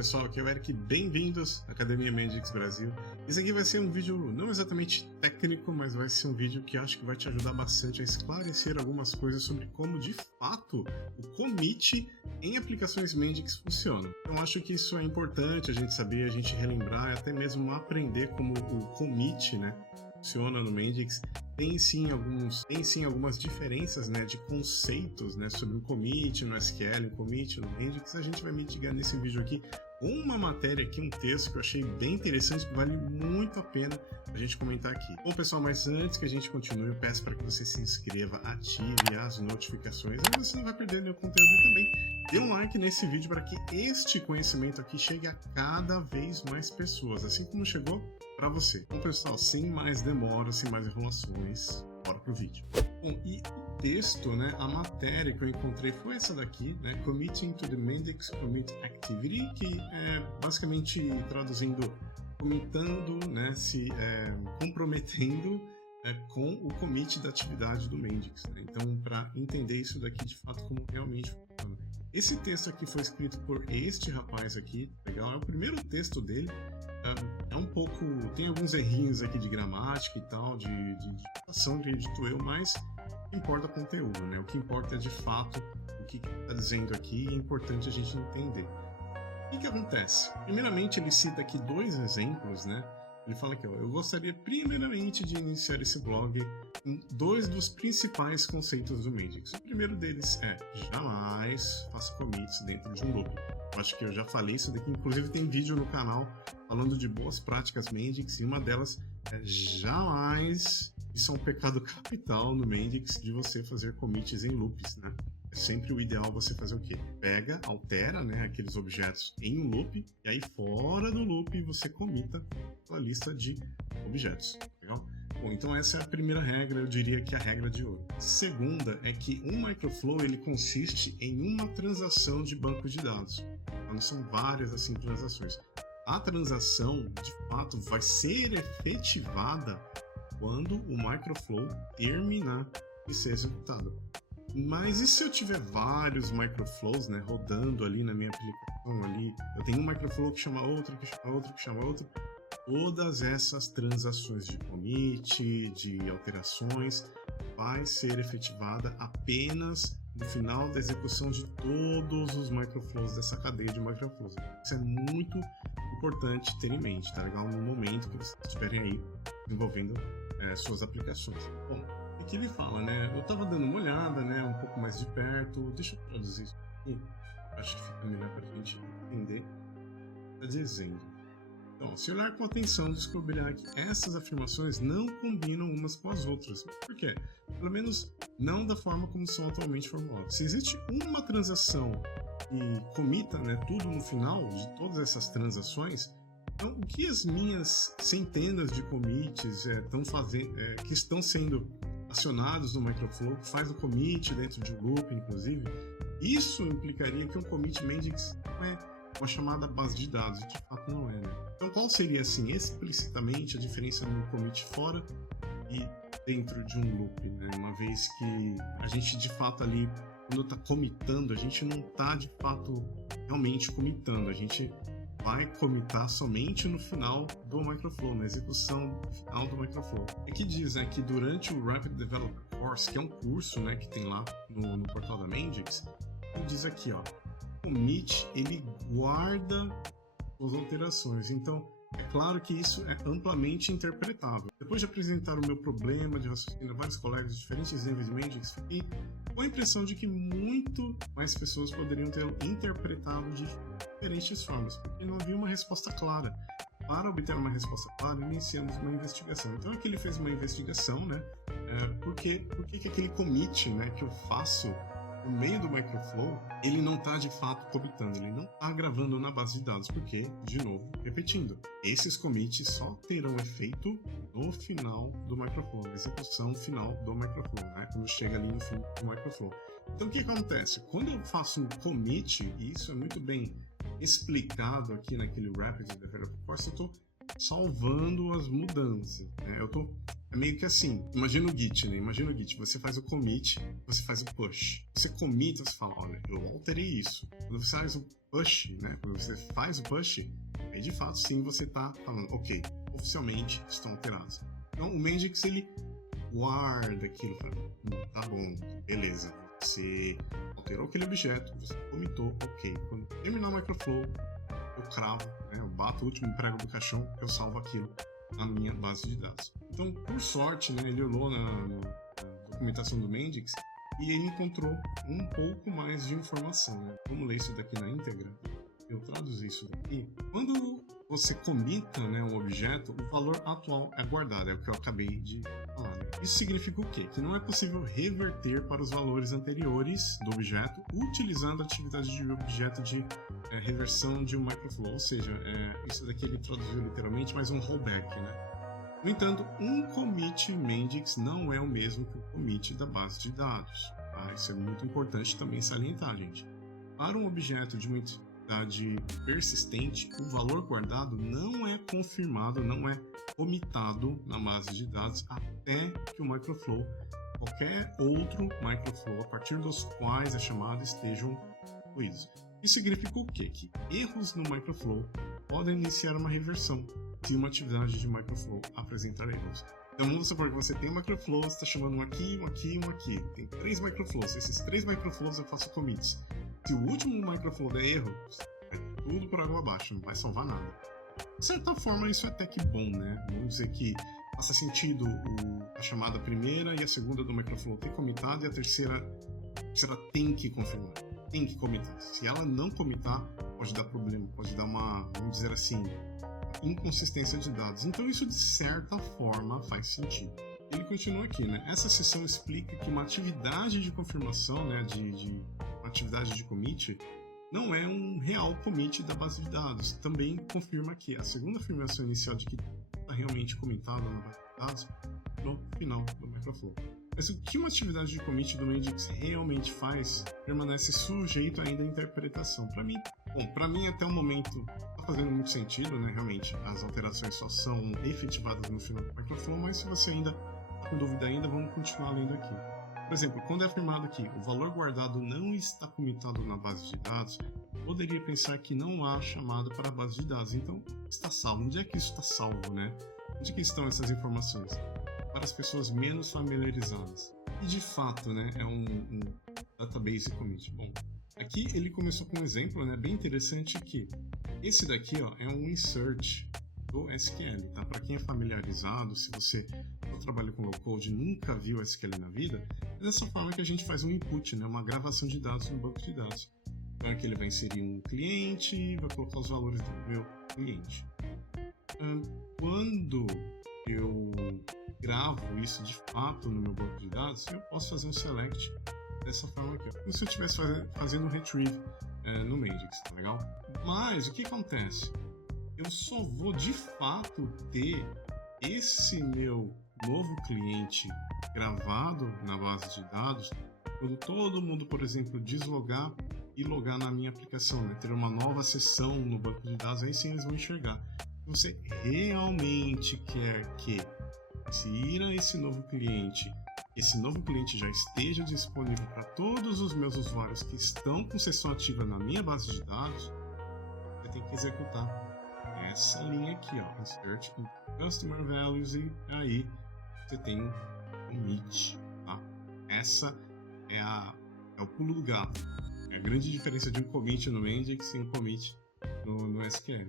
pessoal, aqui é o Eric, bem-vindos à Academia Mendix Brasil. Esse aqui vai ser um vídeo não exatamente técnico, mas vai ser um vídeo que acho que vai te ajudar bastante a esclarecer algumas coisas sobre como de fato o commit em aplicações Mendix funciona. Então acho que isso é importante a gente saber, a gente relembrar e até mesmo aprender como o commit, né, funciona no Mendix. Tem sim algumas diferenças, né, de conceitos, né, sobre o commit no SQL, o commit no Mendix. A gente vai mitigar nesse vídeo aqui uma matéria aqui, um texto que eu achei bem interessante, que vale muito a pena a gente comentar aqui. Bom, pessoal, mas antes que a gente continue, eu peço para que você se inscreva, ative as notificações, aí você não vai perder nenhum conteúdo e também dê um like nesse vídeo para que este conhecimento aqui chegue a cada vez mais pessoas, assim como chegou para você. Então, pessoal, sem mais demoras, sem mais enrolações, bora pro vídeo. Bom, e o texto, né, a matéria que eu encontrei foi essa daqui, né, Committing to the Mendix Commit Activity, que é basicamente traduzindo, comitando, né, comprometendo com o commit da atividade do Mendix, né? Então, para entender isso daqui de fato como realmente funciona. Esse texto aqui foi escrito por este rapaz aqui, legal? É o primeiro texto dele. É um pouco, tem alguns errinhos aqui de gramática e tal, de ditação, acredito eu, mas o que importa é o conteúdo, né? O que importa é de fato o que está dizendo aqui, e é importante a gente entender. O que acontece? Primeiramente, ele cita aqui dois exemplos, né? Ele fala aqui, ó, eu gostaria primeiramente de iniciar esse blog com dois dos principais conceitos do Mendix. O primeiro deles é, jamais faça commits dentro de um loop. Eu acho que eu já falei isso daqui, inclusive tem vídeo no canal falando de boas práticas Mendix, e uma delas é jamais, isso é um pecado capital no Mendix, de você fazer commits em loops, né? É sempre o ideal você fazer o quê? Pega, altera, né, aqueles objetos em um loop, e aí fora do loop você comita a lista de objetos, legal? Bom, então essa é a primeira regra, eu diria que é a regra de ouro. Segunda é que um microflow ele consiste em uma transação de banco de dados. Então são várias assim transações. A transação, de fato, vai ser efetivada quando o microflow terminar de ser executado. Mas e se eu tiver vários microflows, né, rodando ali na minha aplicação ali, eu tenho um microflow que chama outro, que chama outro, que chama outro, todas essas transações de commit, de alterações, vai ser efetivada apenas no final da execução de todos os microflows dessa cadeia de microflows. Isso é muito importante ter em mente, tá legal? No momento que vocês estiverem aí desenvolvendo suas aplicações. Bom, aqui ele fala, né? Eu tava dando uma olhada, né? Um pouco mais de perto. Deixa eu traduzir isso aqui. Acho que fica melhor pra gente entender. Tá dizendo. Então, se olhar com atenção, descobrirá que essas afirmações não combinam umas com as outras. Por quê? Pelo menos não da forma como são atualmente formuladas. Se existe uma transação e comita, né, tudo no final de todas essas transações, então o que as minhas centenas de commits que estão sendo acionados no microflow, que faz o commit dentro de um loop, inclusive, isso implicaria que um commit Mendix não é uma chamada base de dados, de fato não é, né? Então qual seria, assim, explicitamente a diferença no commit fora e dentro de um loop, né? Uma vez que a gente, de fato, ali, quando está commitando, a gente não está, de fato, realmente commitando, a gente vai commitar somente no final do microflow, na execução final do microflow. Aqui diz, né, que durante o Rapid Developer Course, que é um curso, né, que tem lá no portal da Mendix, ele diz aqui, ó, commit, ele guarda as alterações. Então, é claro que isso é amplamente interpretável. Depois de apresentar o meu problema de raciocínio a vários colegas de diferentes níveis de Mendix, fiquei com a impressão de que muito mais pessoas poderiam ter interpretado de diferentes formas, porque não havia uma resposta clara. Para obter uma resposta clara, iniciamos uma investigação. Então aqui ele fez uma investigação, né? Por que aquele commit, né, que eu faço no meio do microflow, ele não está de fato commitando, ele não está gravando na base de dados, porque, de novo, repetindo, esses commits só terão efeito no final do microflow, na execução final do microflow, né? Quando chega ali no fim do microflow. Então o que acontece? Quando eu faço um commit, e isso é muito bem explicado aqui naquele Rapid Developer Course, eu estou salvando as mudanças, né? É meio que assim, imagina o Git, né? Imagina o Git, você faz o commit, você faz o push. Você commita, você fala, olha, eu alterei isso. Quando você faz o push, né? Quando você faz o push, aí de fato sim você está falando, ok, oficialmente estão alterados. Então o Mendix ele guarda aquilo, fala, tá bom, beleza, você alterou aquele objeto, você comitou, ok. Quando terminar o microflow, eu cravo, né? Eu bato o último prego do caixão, eu salvo aquilo na minha base de dados. Então, por sorte, né, ele olhou na documentação do Mendix e ele encontrou um pouco mais de informação, né? Vamos ler isso daqui na íntegra. Eu traduzi isso daqui. Quando você comita, né, um objeto, o valor atual é guardado, é o que eu acabei de falar. Né? Isso significa o quê? Que não é possível reverter para os valores anteriores do objeto utilizando a atividade de objeto de reversão de um microflow, ou seja, isso daqui ele traduziu literalmente, mas um rollback, né? No entanto, um commit Mendix não é o mesmo que o commit da base de dados. Tá? Isso é muito importante também salientar, gente. Para um objeto de uma entidade persistente, o valor guardado não é confirmado, não é comitado na base de dados até que o microflow, qualquer outro microflow a partir dos quais a chamada estejam concluídos. Isso significa o quê? Que erros no microflow podem iniciar uma reversão se uma atividade de microflow apresentar erros. Então vamos supor que você tem um microflow, você está chamando um aqui, um aqui e um aqui. Tem 3 microflows. Esses 3 microflows eu faço commits. Se o último microflow der erro, é tudo por água abaixo, não vai salvar nada. De certa forma, isso é até que bom, né? Vamos dizer que faça sentido a chamada primeira e a segunda do microflow ter comitado e a terceira tem que confirmar, tem que comitar. Se ela não comitar, pode dar problema, pode dar uma, vamos dizer assim, inconsistência de dados. Então isso de certa forma faz sentido. Ele continua aqui, né? Essa seção explica que uma atividade de confirmação, né, de uma atividade de commit, não é um real commit da base de dados. Também confirma que a segunda afirmação inicial de que está realmente comitado na base de dados no final do microflow. Mas o que uma atividade de commit do Mendix realmente faz permanece sujeito ainda à interpretação. Para mim até o momento está fazendo muito sentido, né? Realmente as alterações só são efetivadas no final do microflow, mas se você ainda está com dúvida ainda, vamos continuar lendo aqui. Por exemplo, quando é afirmado que o valor guardado não está comitado na base de dados, poderia pensar que não há chamada para a base de dados. Então, está salvo. Onde é que isso está salvo, né? Onde que estão essas informações? Para as pessoas menos familiarizadas. E de fato, né, é um database commit. Bom, aqui ele começou com um exemplo, né, bem interessante que esse daqui, ó, é um insert do SQL, tá? Para quem é familiarizado, se você não trabalha com low code e nunca viu SQL na vida, é dessa forma que a gente faz um input, né, uma gravação de dados no banco de dados. Então aqui ele vai inserir um cliente e vai colocar os valores do meu cliente. Quando eu gravo isso de fato no meu banco de dados, eu posso fazer um select dessa forma aqui, como se eu estivesse fazendo um retrieve no Mendix, tá legal? Mas o que acontece? Eu só vou de fato ter esse meu novo cliente gravado na base de dados quando todo mundo, por exemplo, deslogar e logar na minha aplicação, né? Ter uma nova seção no banco de dados, aí sim eles vão enxergar. Se você realmente quer que insira esse novo cliente já esteja disponível para todos os meus usuários que estão com sessão ativa na minha base de dados, você tem que executar essa linha aqui, ó, insert in customer values, e aí você tem um commit, tá? Essa é o pulo do gato. É a grande diferença de um commit no Mendix e um commit no SQL.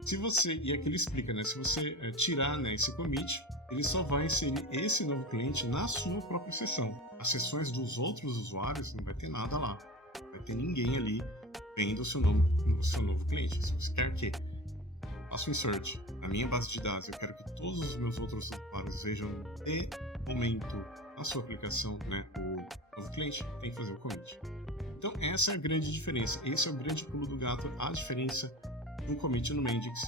Se você, e aqui ele explica, né? Se você tirar, né, esse commit, ele só vai inserir esse novo cliente na sua própria sessão. As sessões dos outros usuários não vai ter nada lá. Não vai ter ninguém ali vendo o seu novo cliente. Se você quer que faça um insert na minha base de dados, eu quero que todos os meus outros usuários vejam de momento na sua aplicação, né, o novo cliente, tem que fazer o commit. Então essa é a grande diferença. Esse é o grande pulo do gato, a diferença de um commit no Mendix.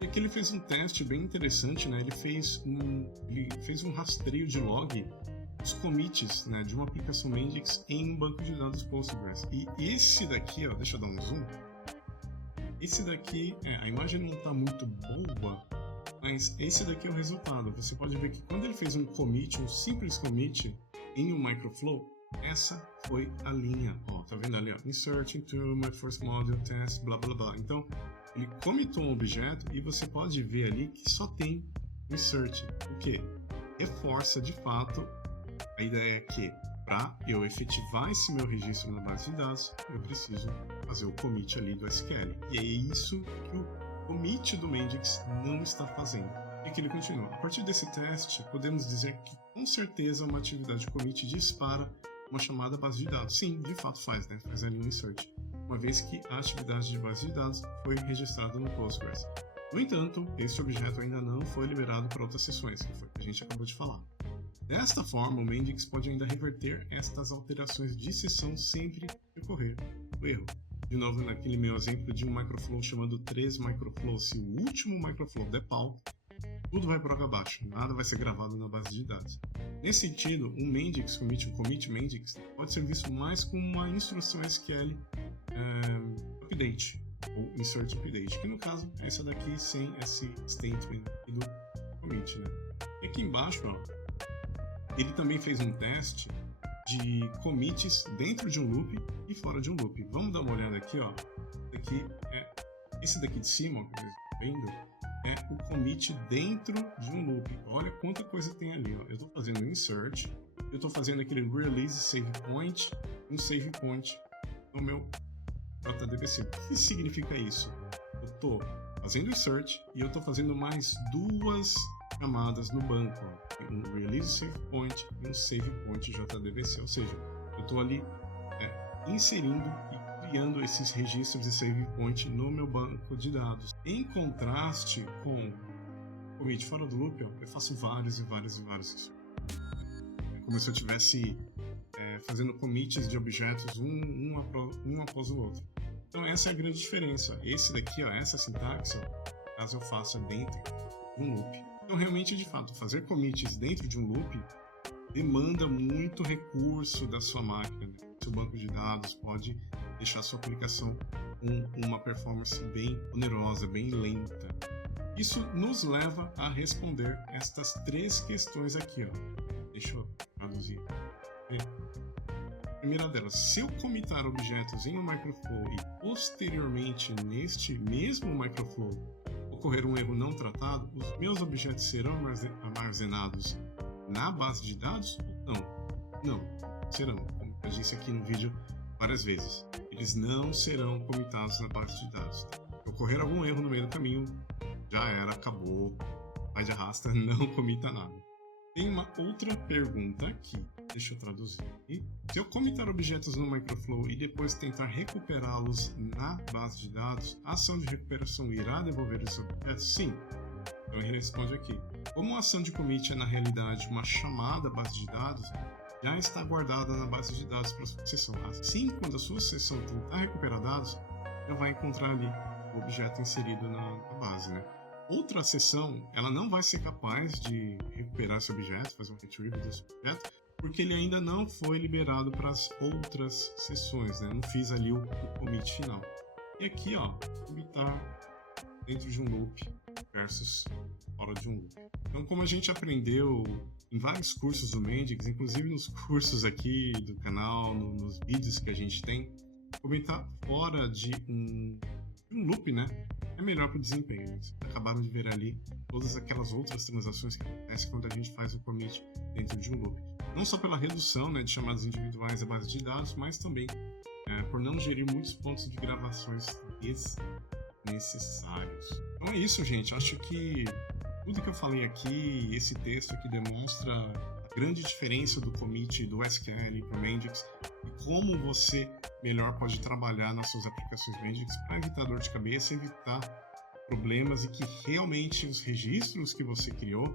E aqui ele fez um teste bem interessante, né? Ele fez um rastreio de log dos commits, né, de uma aplicação Mendix em um banco de dados Postgres. E esse daqui, ó, deixa eu dar um zoom. Esse daqui, a imagem não está muito boa, mas esse daqui é o resultado. Você pode ver que quando ele fez um commit, um simples commit em um microflow, Essa foi a linha, ó, tá vendo ali, ó, insert into my first module test, blá blá blá. Então, ele comitou um objeto e você pode ver ali que só tem insert. O que? Reforça de fato a ideia que para eu efetivar esse meu registro na base de dados, eu preciso fazer o commit ali do SQL. E é isso que o commit do Mendix não está fazendo. E que ele continua. A partir desse teste, podemos dizer que com certeza uma atividade commit dispara uma chamada base de dados. Sim, de fato faz, né? Faz ali um insert. Uma vez que a atividade de base de dados foi registrada no Postgres. No entanto, esse objeto ainda não foi liberado para outras sessões, que foi o que a gente acabou de falar. Desta forma, o Mendix pode ainda reverter estas alterações de sessão sempre que ocorrer o erro. De novo, naquele meu exemplo de um microflow chamando 3 microflows, se o último microflow der pau, tudo vai por água abaixo, nada vai ser gravado na base de dados. Nesse sentido, um Mendix, um commit Mendix, pode ser visto mais como uma instrução SQL update, ou insert update, que no caso é essa daqui sem esse statement do commit, né? E aqui embaixo, ó, ele também fez um teste de commits dentro de um loop e fora de um loop. Vamos dar uma olhada aqui, ó. Esse daqui de cima, ó, que vocês estão vendo, é o commit dentro de um loop. Olha quanta coisa tem ali, ó. Eu estou fazendo insert, eu estou fazendo aquele release save point, um save point no meu JDBC. O que significa isso? Eu estou fazendo insert e eu estou fazendo mais duas chamadas no banco, ó. Um release save point e um save point JDBC, ou seja, eu estou ali inserindo e criando esses registros de save point no meu banco de dados. Em contraste com o commit fora do loop, ó, eu faço vários. É como se eu estivesse fazendo commits de objetos um após o outro. Então essa é a grande diferença. Esse daqui, ó, essa sintaxe, ó, caso eu faça dentro de um loop. Então realmente, de fato, fazer commits dentro de um loop demanda muito recurso da sua máquina, né? Seu banco de dados pode deixar sua aplicação com uma performance bem onerosa, bem lenta. Isso nos leva a responder estas 3 questões aqui, ó. Deixa eu traduzir. A primeira delas, se eu commitar objetos em um microflow e posteriormente neste mesmo microflow ocorrer um erro não tratado, os meus objetos serão armazenados na base de dados ou não? Não, serão. Como eu disse aqui no vídeo várias vezes, eles não serão commitados na base de dados. Se ocorrer algum erro no meio do caminho, já era, acabou, vai de arrasta, não commita nada. Tem uma outra pergunta aqui, deixa eu traduzir. Se eu commitar objetos no microflow e depois tentar recuperá-los na base de dados, a ação de recuperação irá devolver esses objetos? Sim. Então ele responde aqui. Como a ação de commit é na realidade uma chamada base de dados, já está guardada na base de dados para a sua sessão. Assim, quando a sua sessão tentar recuperar dados, já vai encontrar ali o objeto inserido na base, né? Outra sessão, ela não vai ser capaz de recuperar esse objeto, fazer um retrieve desse objeto, porque ele ainda não foi liberado para as outras sessões, né? Não fiz ali o commit final. E aqui, ó, commitar dentro de um loop versus fora de um loop. Então, como a gente aprendeu em vários cursos do Mendix, inclusive nos cursos aqui do canal, nos vídeos que a gente tem, commitar fora de um loop, né? É melhor para o desempenho. Vocês acabaram de ver ali todas aquelas outras transações que acontecem quando a gente faz o commit dentro de um loop. Não só pela redução, né, de chamadas individuais à base de dados, mas também por não gerir muitos pontos de gravações desnecessários. Então é isso, gente. Acho que tudo que eu falei aqui, esse texto aqui demonstra a grande diferença do commit do SQL para o Mendix e como você melhor pode trabalhar nas suas aplicações Mendix para evitar dor de cabeça, evitar problemas e que realmente os registros que você criou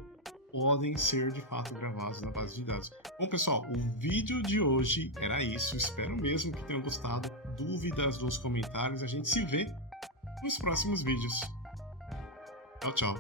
podem ser de fato gravados na base de dados. Bom, pessoal, o vídeo de hoje era isso. Espero mesmo que tenham gostado. Dúvidas nos comentários. A gente se vê nos próximos vídeos. Tchau, tchau.